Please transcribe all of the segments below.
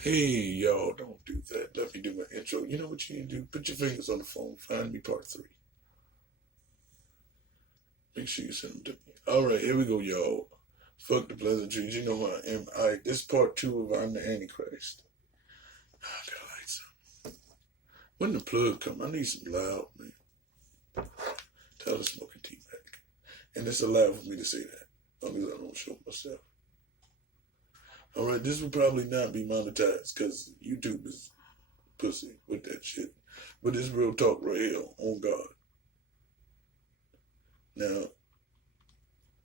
Hey, y'all, don't do that. Let me do my intro. You know what you need to do? Put your fingers on the phone. Find me part 3. Make sure you send them to me. All right, here we go, y'all. Fuck the pleasantries. You know who I am. All right, this part 2 of I'm the Antichrist. I gotta light some. When the plug come, I need some loud, man. Tell the smoking tea back. And it's allowed for me to say that. As long as I don't show myself. All right, this will probably not be monetized because YouTube is pussy with that shit. But it's real talk right here on God. Now,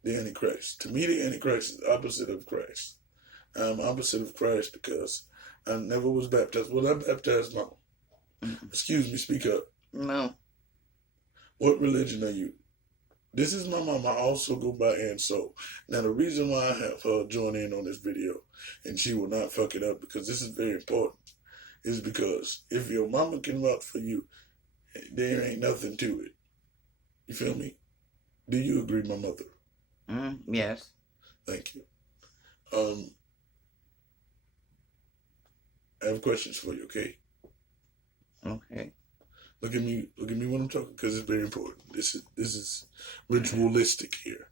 the Antichrist. To me, the Antichrist is the opposite of Christ. I'm opposite of Christ because I never was baptized. Well, I baptized mama. Excuse me, speak up. No. What religion are you? This is my mama. I also go by Aunt Soul. Now, the reason why I have her join in on this video, and she will not fuck it up because this is very important, is because if your mama can vouch for you, there ain't nothing to it. You feel me? Do you agree, my mother? Yes. Thank you. I have questions for you, okay? Okay. Look at me when I'm talking because it's very important. This is ritualistic here.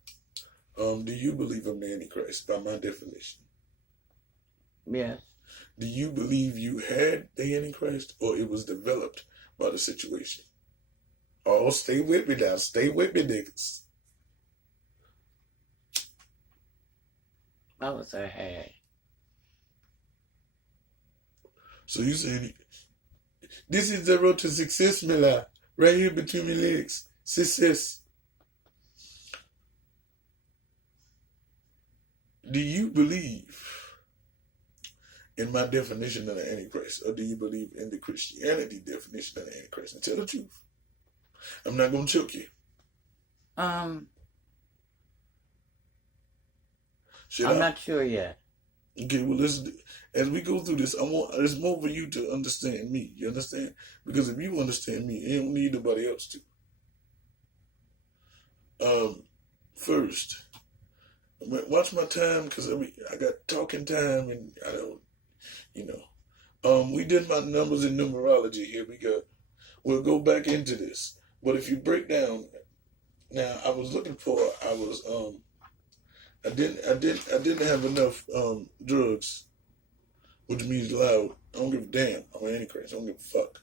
Do you believe I'm the Antichrist by my definition? Yes. Do you believe you had the Antichrist or it was developed by the situation? Oh, stay with me now. Stay with me, niggas. I was a had. So you saying this is the road to success, Mila. Right here between my legs. Success. Do you believe in my definition of the Antichrist, or do you believe in the Christianity definition of the Antichrist? And tell the truth. I'm not gonna choke you. I'm not sure yet. Okay, well, as we go through this, there's more for you to understand me. You understand? Because if you understand me, you don't need nobody else to. First, watch my time because I got talking time and I don't, you know. We did my numbers in numerology. Here we go. We'll go back into this. But if you break down, now I was looking for, I didn't have enough drugs, which means loud. I don't give a damn. I'm an Antichrist. I don't give a fuck.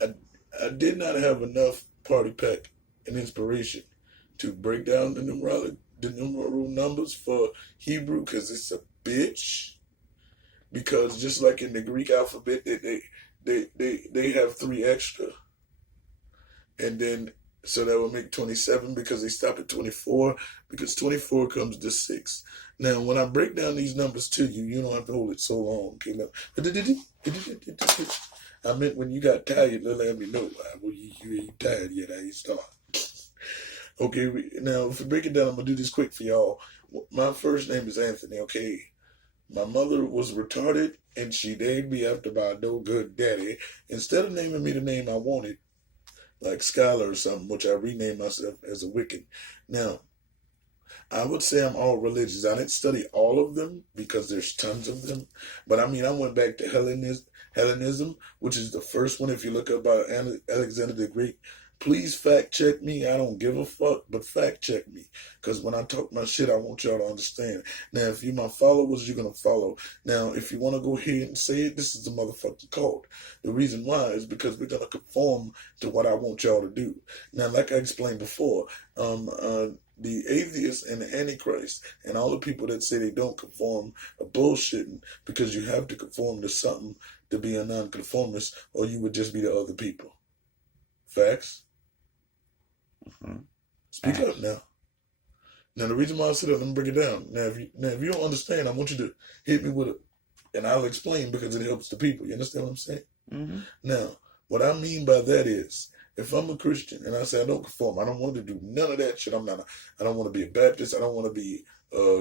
I did not have enough party pack and inspiration to break down the numeral numbers for Hebrew because it's a bitch. Because just like in the Greek alphabet, they have 3 extra, and then so that would make 27 because they stop at 24 because 24 comes to 6. Now, when I break down these numbers to you, you don't have to hold it so long. Okay, now, I meant when you got tired, let me know. Well, you ain't tired yet. I ain't start. Okay, now if we break it down, I'm gonna do this quick for y'all. My first name is Anthony. Okay, my mother was retarded, and she named me after my no good daddy. Instead of naming me the name I wanted, like Skylar or something, which I renamed myself as a Wiccan. Now, I would say I'm all religious. I didn't study all of them because there's tons of them. But I mean, I went back to Hellenism, which is the first one. If you look up about Alexander the Great, please fact check me. I don't give a fuck, but fact check me. Because when I talk my shit, I want y'all to understand. Now, if you're my followers, you're going to follow. Now, if you want to go ahead and say it, this is the motherfucking code. The reason why is because we're going to conform to what I want y'all to do. Now, like I explained before, the atheists and the Antichrist and all the people that say they don't conform are bullshitting because you have to conform to something to be a nonconformist or you would just be the other people. Facts? Speak up now. Now, the reason why I said that, let me break it down. Now, if you don't understand, I want you to hit me with it, and I'll explain because it helps the people. You understand what I'm saying? Now, what I mean by that is, if I'm a Christian and I say I don't conform, I don't want to do none of that shit. I don't want to be a Baptist. I don't want to be,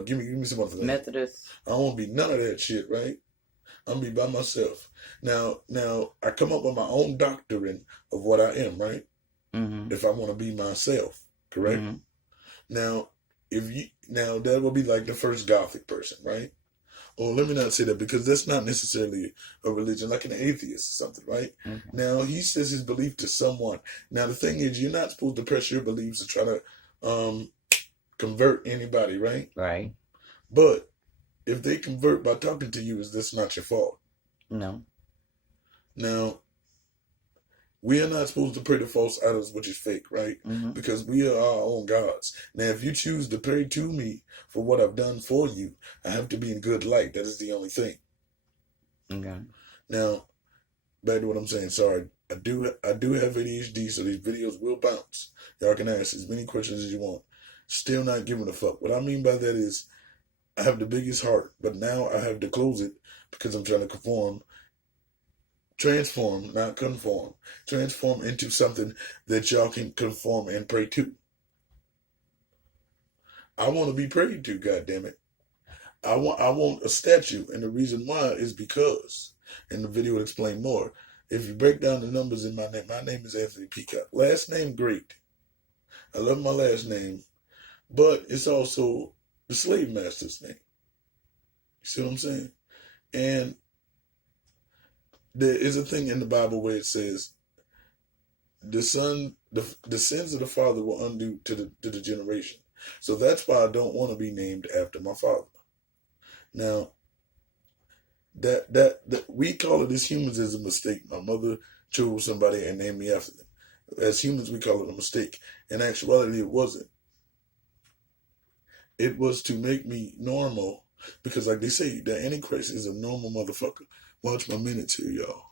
give me some other thing. Methodist. I don't want to be none of that shit, right? I'm going to be by myself. Now, I come up with my own doctrine of what I am, right? If I want to be myself, correct? Now, that will be like the first Gothic person, right? or let me not say that, because that's not necessarily a religion, like an atheist or something, right? Okay. Now, he says his belief to someone. Now, the thing is, you're not supposed to press your beliefs to try to convert anybody, right? Right. But if they convert by talking to you, is this not your fault? No. Now, we are not supposed to pray to false idols, which is fake, right? Mm-hmm. Because we are our own gods. Now, if you choose to pray to me for what I've done for you, I have to be in good light. That is the only thing. Okay. Now, back to what I'm saying. Sorry, I do have ADHD, so these videos will bounce. Y'all can ask as many questions as you want. Still not giving a fuck. What I mean by that is, I have the biggest heart, but now I have to close it because I'm trying to transform, not conform, transform into something that y'all can conform and pray to. I want to be prayed to, goddammit. I want a statue, and the reason why is because, and the video will explain more. If you break down the numbers in my name is Anthony Peacock. Last name, great. I love my last name, but it's also the slave master's name. You see what I'm saying? And there is a thing in the Bible where it says the sins of the father will undo to the generation. So that's why I don't want to be named after my father. Now, that we call it as humans as a mistake. My mother chose somebody and named me after them. As humans, we call it a mistake. In actuality, it wasn't. It was to make me normal, because like they say, the Antichrist is a normal motherfucker. Watch my minutes here, y'all.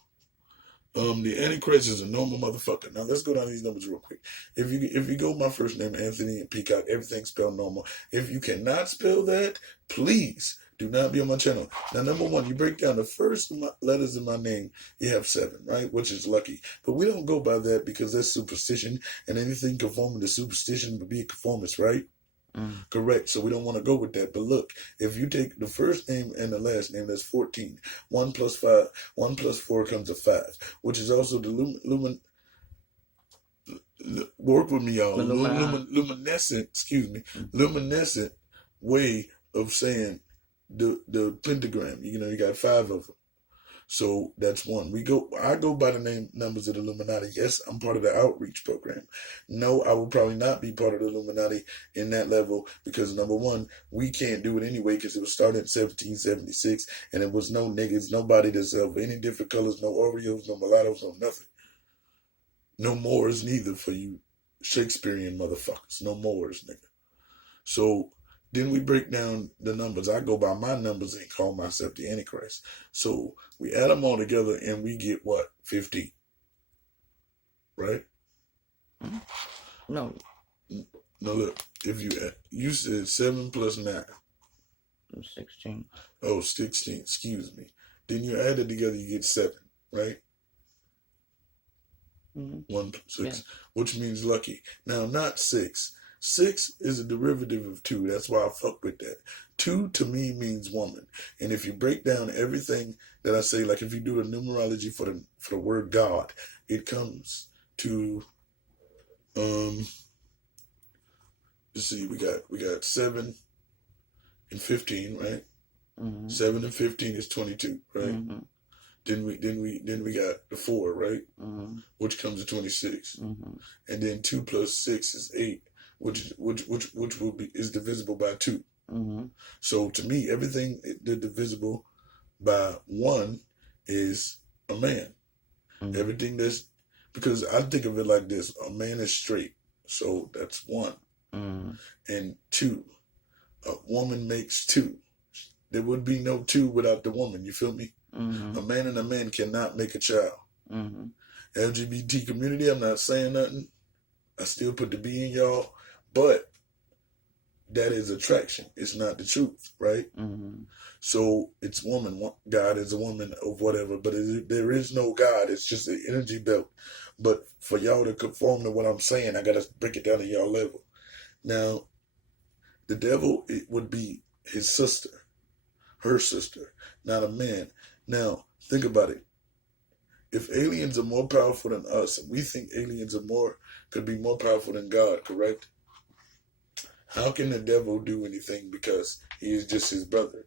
The Antichrist is a normal motherfucker. Now let's go down these numbers real quick. If you go my first name, Anthony and Peacock, everything's spelled normal. If you cannot spell that, please do not be on my channel. Now, number one, you break down the first letters in my name, you have 7, right? Which is lucky. But we don't go by that because that's superstition, and anything conforming to superstition would be a conformist, right? Correct. So we don't want to go with that. But look, if you take the first name and the last name, that's 14. 1 plus 5, 1 plus 4 comes to 5, which is also the work with me, y'all. Luminescent way of saying the pentagram. You got 5 of them. So that's one. I go by the numbers of the Illuminati. Yes, I'm part of the outreach program. No, I will probably not be part of the Illuminati in that level because, number one, we can't do it anyway because it was started in 1776 and it was no niggas, nobody that's of any different colors, no Oreos, no mulattoes, no nothing. No Moors neither for you Shakespearean motherfuckers. No Moors, nigga. So then we break down the numbers. I go by my numbers and call myself the Antichrist. So we add them all together and we get what? 15. Right? No. No, look. If you said 7 plus 9. 16. Oh, 16. Excuse me. Then you add it together, you get 7, right? 1 plus 6, yeah. Which means lucky. Now, not 6. 6 is a derivative of 2. That's why I fuck with that. 2 to me means woman. And if you break down everything that I say, like if you do the numerology for the word God, it comes to let's see, we got 7 and 15, right? 7 and 15 is 22, right? Then we got the 4, right? Which comes to 26. And then 2 plus 6 is 8. Which will be is divisible by 2. So to me, everything that's divisible by 1 is a man. Everything that's, because I think of it like this: a man is straight, so that's 1, and 2. A woman makes 2. There would be no 2 without the woman. You feel me? A man and a man cannot make a child. LGBT community, I'm not saying nothing. I still put the B in y'all. But that is attraction. It's not the truth, right? So it's woman. God is a woman of whatever, but there is no God. It's just an energy belt. But for y'all to conform to what I'm saying, I got to break it down to y'all level. Now, the devil, it would be his sister, her sister, not a man. Now, think about it. If aliens are more powerful than us, and we think aliens could be more powerful than God, correct? How can the devil do anything because he is just his brother?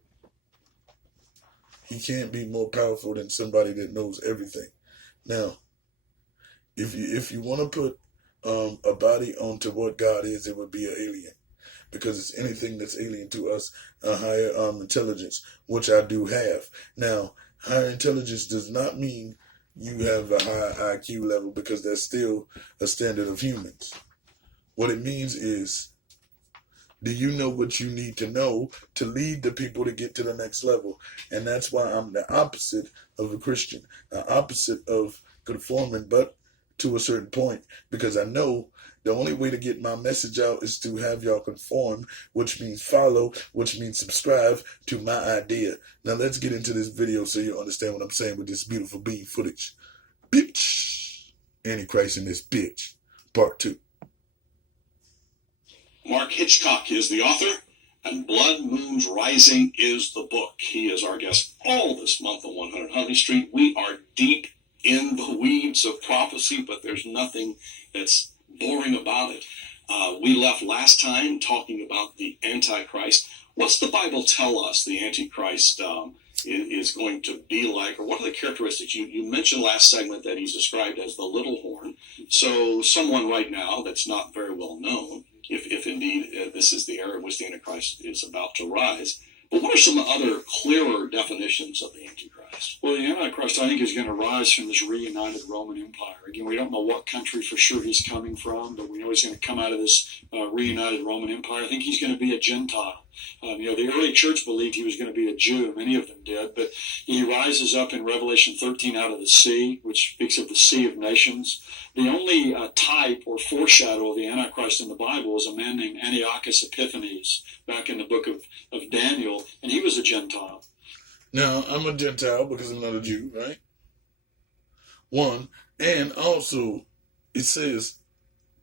He can't be more powerful than somebody that knows everything. Now, if you want to put a body onto what God is, it would be an alien, because it's anything that's alien to us, a higher intelligence, which I do have. Now, higher intelligence does not mean you have a high IQ level, because that's still a standard of humans. What it means is, do you know what you need to know to lead the people to get to the next level? And that's why I'm the opposite of a Christian, the opposite of conforming, but to a certain point, because I know the only way to get my message out is to have y'all conform, which means follow, which means subscribe to my idea. Now let's get into this video so you understand what I'm saying with this beautiful bead footage. Bitch! Antichrist in this bitch. Part 2. Mark Hitchcock is the author, and Blood Moons Rising is the book. He is our guest all this month on 100 Huntley Street. We are deep in the weeds of prophecy, but there's nothing that's boring about it. We left last time talking about the Antichrist. What's the Bible tell us the Antichrist is going to be like, or what are the characteristics? You mentioned last segment that he's described as the little horn. So someone right now that's not very well known, if indeed this is the era in which the Antichrist is about to rise. But what are some other clearer definitions of the Antichrist? Well, the Antichrist, I think, is going to rise from this reunited Roman Empire. Again, we don't know what country for sure he's coming from, but we know he's going to come out of this reunited Roman Empire. I think he's going to be a Gentile. The early church believed he was going to be a Jew. Many of them did. But he rises up in Revelation 13 out of the sea, which speaks of the sea of nations. The only type or foreshadow of the Antichrist in the Bible is a man named Antiochus Epiphanes back in the book of Daniel, and he was a Gentile. Now, I'm a Gentile because I'm not a Jew, right? One. And also, it says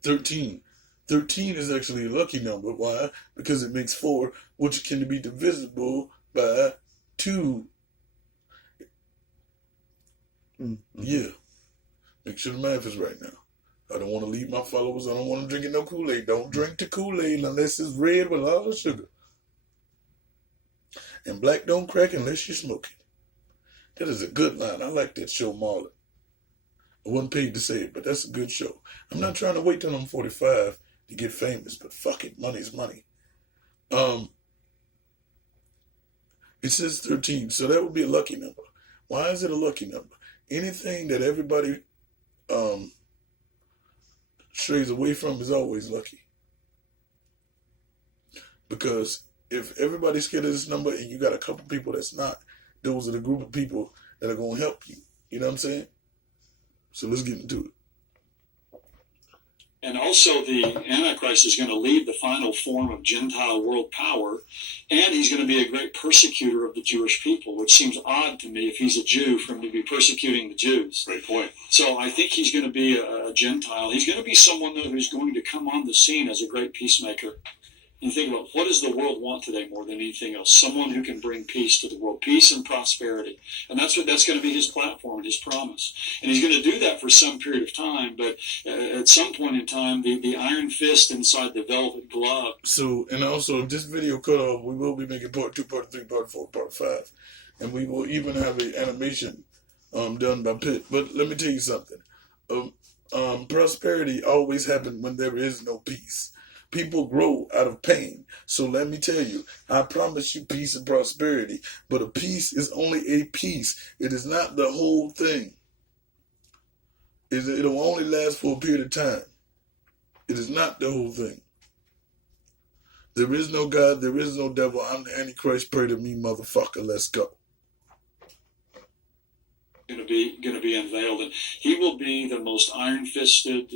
13. 13 is actually a lucky number. Why? Because it makes 4, which can be divisible by 2. Mm-hmm. Yeah. Make sure the math is right now. I don't want to lead my followers. I don't want them drinking no Kool-Aid. Don't drink the Kool-Aid unless it's red with a lot of sugar. And black don't crack unless you smoke it. That is a good line. I like that show, Marlon. I wasn't paid to say it, but that's a good show. I'm not trying to wait till I'm 45 to get famous, but fuck it, money's money. It says 13, so that would be a lucky number. Why is it a lucky number? Anything that everybody strays away from is always lucky. Because if everybody's scared of this number and you got a couple people that's not, those are the group of people that are going to help you. You know what I'm saying? So let's get into it. And also the Antichrist is going to lead the final form of Gentile world power, and he's going to be a great persecutor of the Jewish people, which seems odd to me if he's a Jew for him to be persecuting the Jews. Great point. So I think he's going to be a Gentile. He's going to be someone, though, who's going to come on the scene as a great peacemaker. And think about, what does the world want today more than anything else? Someone who can bring peace to the world, peace and prosperity. And that's going to be his platform and his promise. And he's going to do that for some period of time, but at some point in time, the iron fist inside the velvet glove. So, and also, if this video cut off, we will be making part 2, part 3, part 4, part 5. And we will even have an animation done by Pitt. But let me tell you something. Prosperity always happens when there is no peace. People grow out of pain. So let me tell you, I promise you peace and prosperity. But a peace is only a piece. It is not the whole thing. It'll only last for a period of time. It is not the whole thing. There is no God. There is no devil. I'm the Antichrist. Pray to me, motherfucker. Let's go. Going to be unveiled, and he will be the most iron-fisted,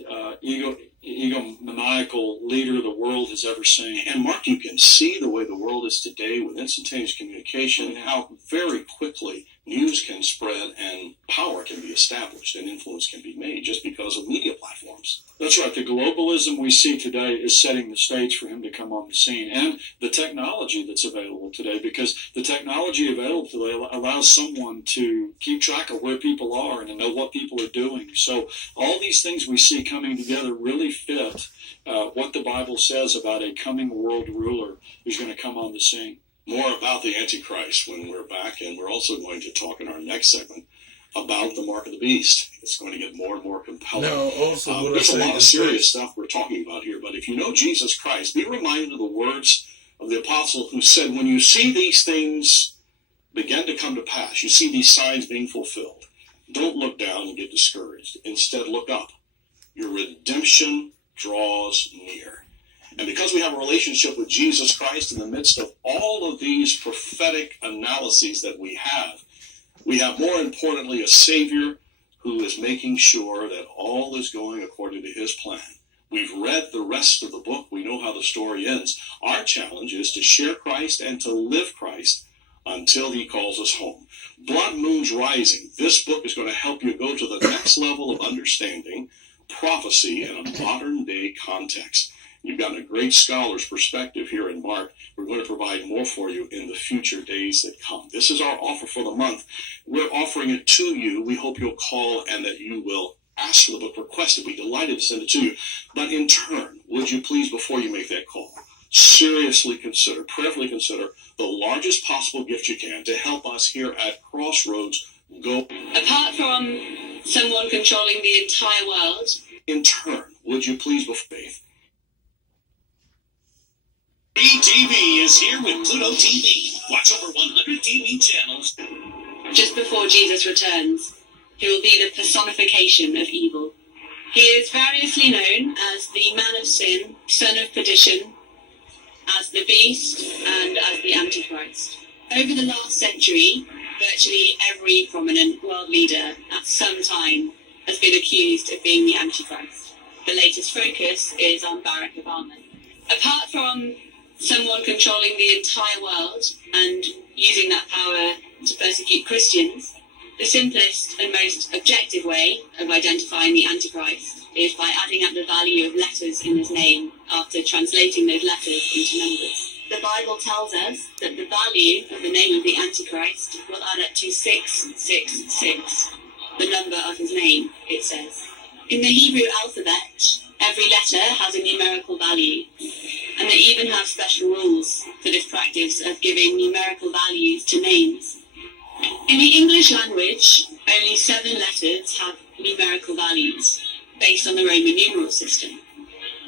egomaniacal leader the world has ever seen. And Mark, you can see the way the world is today with instantaneous communication and how very quickly news can spread and power can be established and influence can be made just because of media platforms. That's right. The globalism we see today is setting the stage for him to come on the scene, and the technology that's available today, because the technology available today allows someone to keep track of where people are and to know what people are doing. So all these things we see coming together really fit what the Bible says about a coming world ruler who's going to come on the scene. more about the Antichrist when we're back, and we're also going to talk in our next segment about the mark of the beast. It's going to get more and more compelling. Now, also, what I There's a say lot of is serious this. stuff we're talking about here, but if you know Jesus Christ, be reminded of the words of the apostle who said, when you see these things begin to come to pass, you see these signs being fulfilled, don't look down and get discouraged. Instead, look up. Your redemption draws near. And because we have a relationship with Jesus Christ in the midst of all of these prophetic analyses that we have more importantly a Savior who is making sure that all is going according to his plan. We've read the rest of the book. We know how the story ends. Our challenge is to share Christ and to live Christ until he calls us home. Blood Moons Rising. This book is going to help you go to the next level of understanding prophecy in a modern day context. You've gotten a great scholar's perspective here in Mark. We're going to provide more for you in the future days that come. This is our offer for the month. We're offering it to you. We hope you'll call and that you will ask for the book, request it. We'd be delighted to send it to you. But in turn, would you please, before you make that call, seriously consider, prayerfully consider the largest possible gift you can to help us here at Crossroads go. Apart from someone controlling the entire world. In turn, would you please, before faith, TV is here with Pluto TV. Watch over 100 TV channels. Just before Jesus returns, he will be the personification of evil. He is variously known as the man of sin, son of perdition, as the beast, and as the Antichrist. Over the last century, virtually every prominent world leader at some time has been accused of being the Antichrist. The latest focus is on Barack Obama. Apart from someone controlling the entire world and using that power to persecute Christians, the simplest and most objective way of identifying the Antichrist is by adding up the value of letters in his name after translating those letters into numbers. The Bible tells us that the value of the name of the Antichrist will add up to 666, the number of his name, it says. In the Hebrew alphabet, every letter has a numerical value, and they even have special rules for this practice of giving numerical values to names. In the English language, only 7 letters have numerical values based on the Roman numeral system.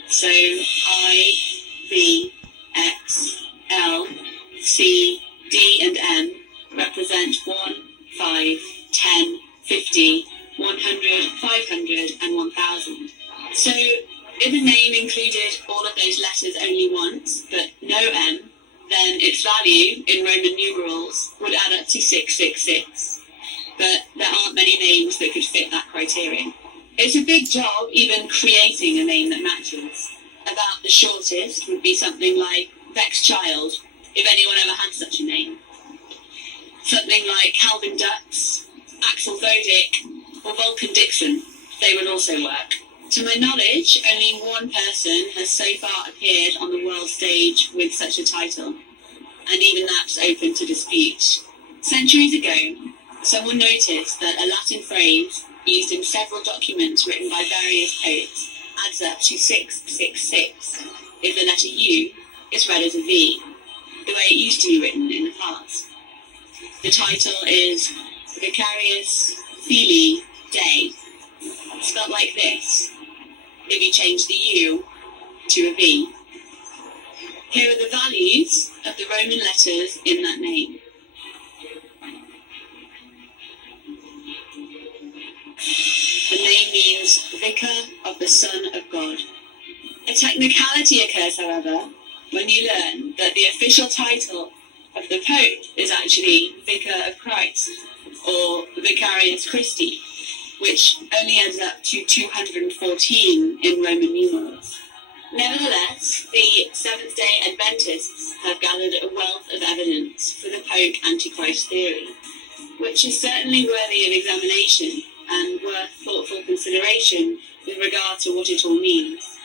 So I, V, X, L, C, D and M represent 1, 5, 10, 50, 100, 500 and 1000. So if a name included all of those letters only once, but no M, then its value in Roman numerals would add up to 666. But there aren't many names that could fit that criterion. It's a big job even creating a name that matches. About the shortest would be something like Vex Child, if anyone ever had such a name. Something like Calvin Dux, Axel Vodic, or Vulcan Dixon. They would also work. To my knowledge, only one person has so far appeared on the world stage with such a title, and even that's open to dispute. Centuries ago, someone noticed that a Latin phrase used in several documents written by various popes adds up to 666 if the letter U is read as a V, the way it used to be written in the past. The title is Vicarius Filii Dei, spelled like this if you change the U to a V. Here are the values of the Roman letters in that name. The name means Vicar of the Son of God. A technicality occurs, however, when you learn that the official title of the Pope is actually Vicar of Christ, or Vicarius Christi, which only adds up to 214 in Roman numerals. Nevertheless, the Seventh-day Adventists have gathered a wealth of evidence for the Pope Antichrist theory, which is certainly worthy of examination and worth thoughtful consideration with regard to what it all means.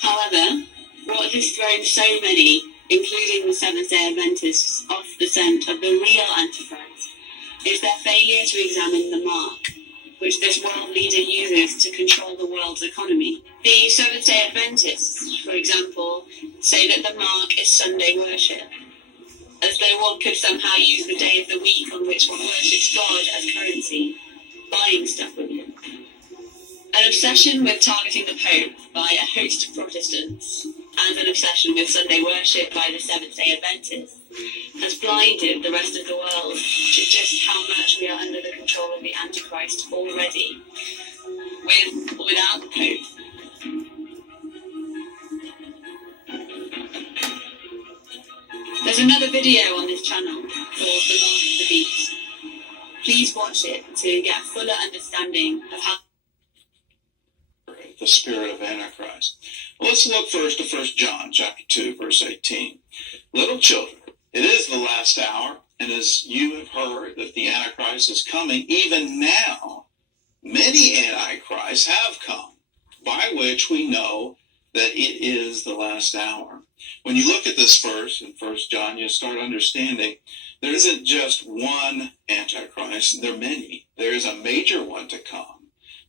However, what has thrown so many, including the Seventh-day Adventists, off the scent of the real Antichrist is their failure to examine the mark, which this world leader uses to control the world's economy. The Seventh-day Adventists, for example, say that the mark is Sunday worship. as though one could somehow use the day of the week on which one worships God as currency, buying stuff with him. An obsession with targeting the Pope by a host of Protestants and an obsession with Sunday worship by the Seventh-day Adventists has blinded the rest of the world to just how much we are under the control of the Antichrist already, with or without the Pope. There's another video on this channel called The Mark of the Beast. Please watch it to get a fuller understanding of how the spirit of Antichrist. Well, let's look first to 1 John chapter 2, verse 18. Little children, it is the last hour, and as you have heard that the Antichrist is coming, even now many Antichrists have come, by which we know that it is the last hour. When you look at this verse in 1 John, you start understanding there isn't just one Antichrist, there are many. There is a major one to come.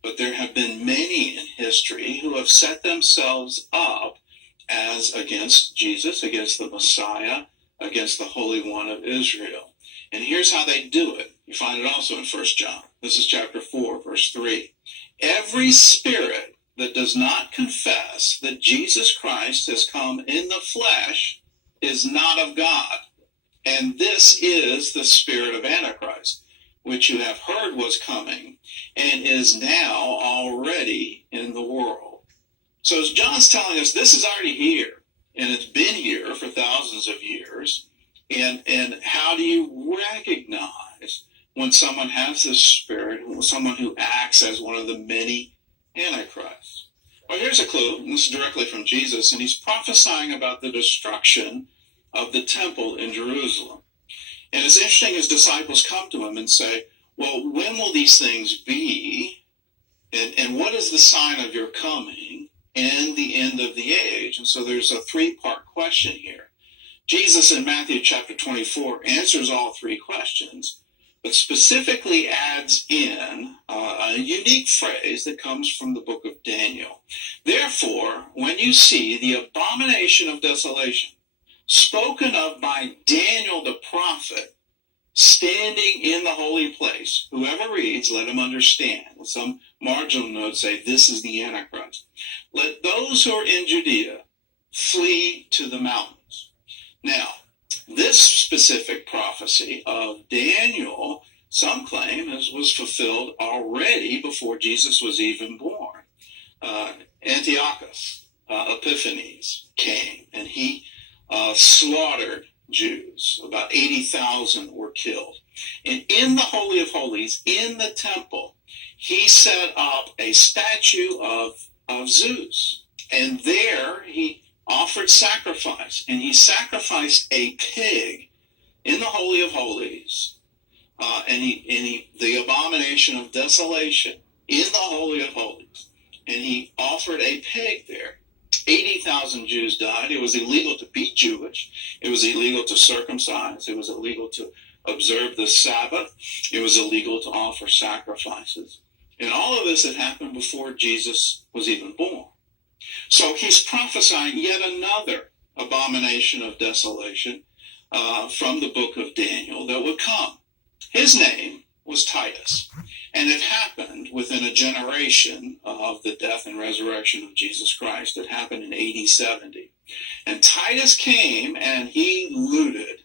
But there have been many in history who have set themselves up as against Jesus, against the Messiah, against the Holy One of Israel. And here's how they do it. You find it also in 1 John. This is chapter 4, verse 3. Every spirit that does not confess that Jesus Christ has come in the flesh is not of God. And this is the spirit of Antichrist, which you have heard was coming and is now already in the world. So as John's telling us, this is already here, and it's been here for thousands of years. And how do you recognize when someone has this spirit, someone who acts as one of the many Antichrists? Well, here's a clue, and this is directly from Jesus, and he's prophesying about the destruction of the temple in Jerusalem. And it's interesting, his disciples come to him and say, well, when will these things be? And what is the sign of your coming and the end of the age? And so there's a three-part question here. Jesus in Matthew chapter 24 answers all three questions, but specifically adds in a unique phrase that comes from the book of Daniel. Therefore, when you see the abomination of desolation spoken of by Daniel the prophet, standing in the holy place, whoever reads, let him understand. Some marginal notes say, this is the Antichrist. Let those who are in Judea flee to the mountains. Now, this specific prophecy of Daniel, some claim, was fulfilled already before Jesus was even born. Antiochus Epiphanes came, and he slaughtered Jews. About 80,000 were killed. And in the Holy of Holies, in the temple, he set up a statue of Zeus. And there he offered sacrifice. And he sacrificed a pig in the Holy of Holies. The abomination of desolation in the Holy of Holies. And he offered a pig there. 80,000 Jews died. It was illegal to be Jewish. It was illegal to circumcise. It was illegal to observe the Sabbath. It was illegal to offer sacrifices. And all of this had happened before Jesus was even born. So he's prophesying yet another abomination of desolation from the book of Daniel that would come. His name was Titus. And it happened within a generation of the death and resurrection of Jesus Christ. It happened in AD 70. And Titus came and he looted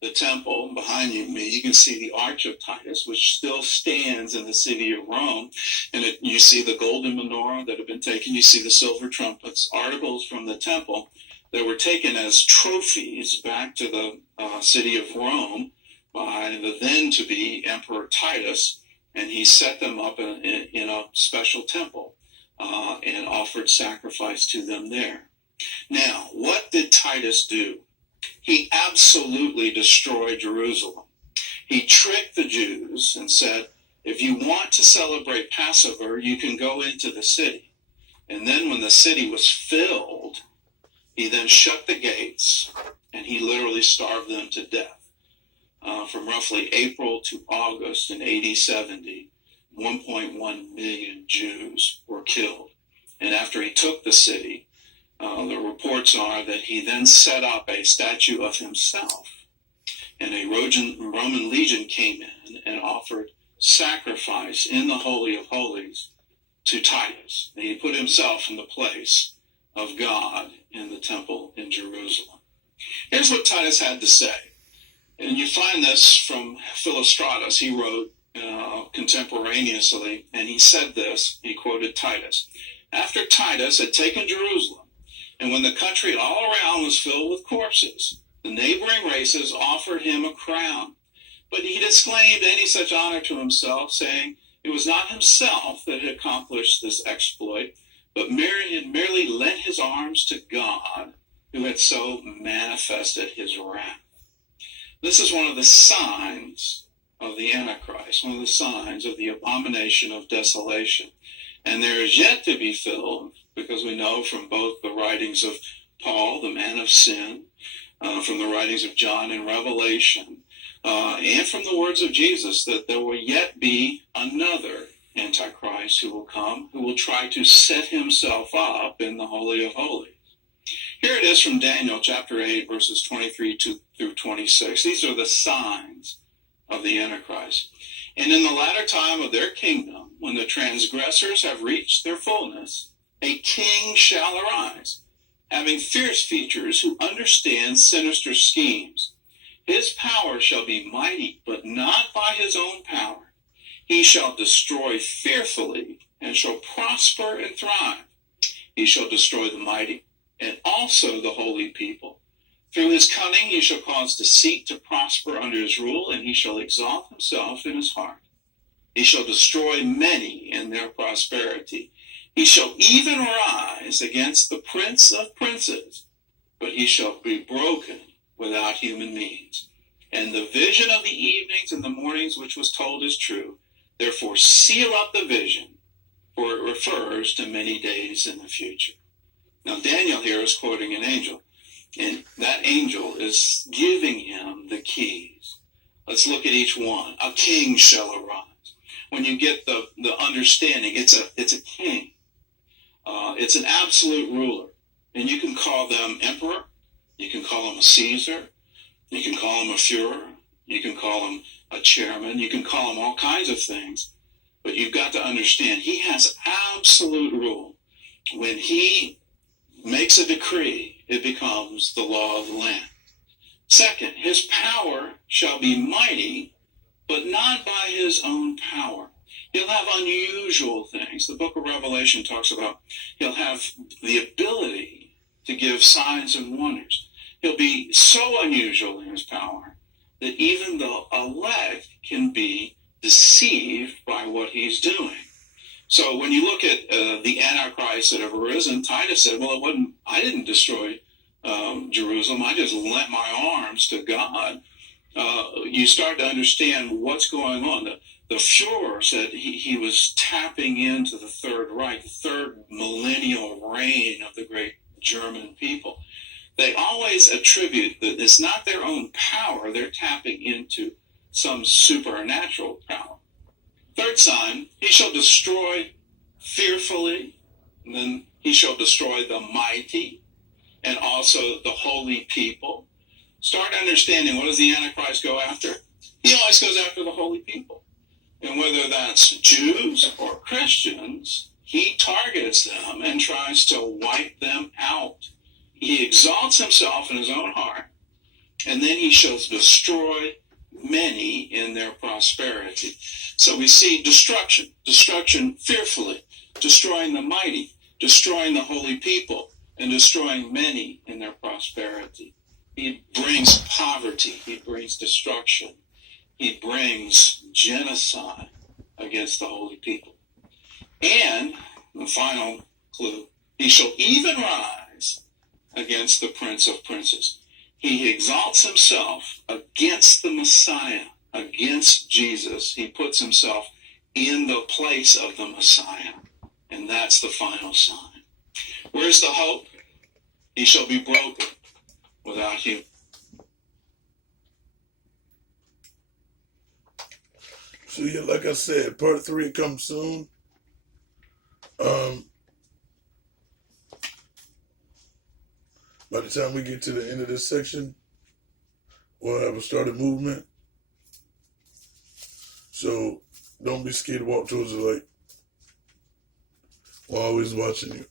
the temple. Behind me, you can see the Arch of Titus, which still stands in the city of Rome. And you see the golden menorah that have been taken. You see the silver trumpets, articles from the temple that were taken as trophies back to the city of Rome by the then-to-be Emperor Titus. And he set them up in a special temple and offered sacrifice to them there. Now, what did Titus do? He absolutely destroyed Jerusalem. He tricked the Jews and said, if you want to celebrate Passover, you can go into the city. And then when the city was filled, he then shut the gates and he literally starved them to death. From roughly April to August in AD 70, 1.1 million Jews were killed. And after he took the city, the reports are that he then set up a statue of himself and a Roman legion came in and offered sacrifice in the Holy of Holies to Titus. And he put himself in the place of God in the temple in Jerusalem. Here's what Titus had to say. And you find this from Philostratus. He wrote contemporaneously, and he said this. He quoted Titus. After Titus had taken Jerusalem, and when the country all around was filled with corpses, the neighboring races offered him a crown. But he disclaimed any such honor to himself, saying it was not himself that had accomplished this exploit, but merely lent his arms to God, who had so manifested his wrath. This is one of the signs of the Antichrist, one of the signs of the abomination of desolation. And there is yet to be filled, because we know from both the writings of Paul, the man of sin, from the writings of John in Revelation, and from the words of Jesus, that there will yet be another Antichrist who will come, who will try to set himself up in the Holy of Holies. Here it is from Daniel chapter 8, verses 23 through 26. These are the signs of the Antichrist. And in the latter time of their kingdom, when the transgressors have reached their fullness, a king shall arise, having fierce features, who understands sinister schemes. His power shall be mighty, but not by his own power. He shall destroy fearfully, and shall prosper and thrive. He shall destroy the mighty, and also the holy people. Through his cunning he shall cause deceit to prosper under his rule, and he shall exalt himself in his heart. He shall destroy many in their prosperity. He shall even rise against the prince of princes, but he shall be broken without human means. And the vision of the evenings and the mornings which was told is true. Therefore seal up the vision, for it refers to many days in the future. Now Daniel here is quoting an angel, and that angel is giving him the keys. Let's look at each one. A king shall arise. When you get the understanding, it's a king. It's an absolute ruler. And you can call them emperor. You can call him a Caesar. You can call him a Führer. You can call him a chairman. You can call him all kinds of things. But you've got to understand, he has absolute rule. When he makes a decree, it becomes the law of the land. Second, his power shall be mighty, but not by his own power. He'll have unusual things. The book of Revelation talks about he'll have the ability to give signs and wonders. He'll be so unusual in his power that even the elect can be deceived by what he's doing. So when you look at the Antichrist that have arisen, Titus said, well, I didn't destroy Jerusalem. I just lent my arms to God. You start to understand what's going on. The Führer said he was tapping into the Third Reich, the third millennial reign of the great German people. They always attribute that it's not their own power. They're tapping into some supernatural power. Third sign, he shall destroy fearfully, and then he shall destroy the mighty, and also the holy people. Start understanding, what does the Antichrist go after? He always goes after the holy people. And whether that's Jews or Christians, he targets them and tries to wipe them out. He exalts himself in his own heart, and then he shall destroy many in their prosperity. So we see destruction fearfully, destroying the mighty, destroying the holy people, and destroying many in their prosperity. He brings poverty, he brings destruction, he brings genocide against the holy people. And the final clue, he shall even rise against the prince of princes. He exalts himself against the Messiah, against Jesus. He puts himself in the place of the Messiah. And that's the final sign. Where's the hope? He shall be broken without you. So yeah, like I said, part 3 comes soon. By the time we get to the end of this section, will have started movement. So don't be scared to walk towards the light. We're always watching you.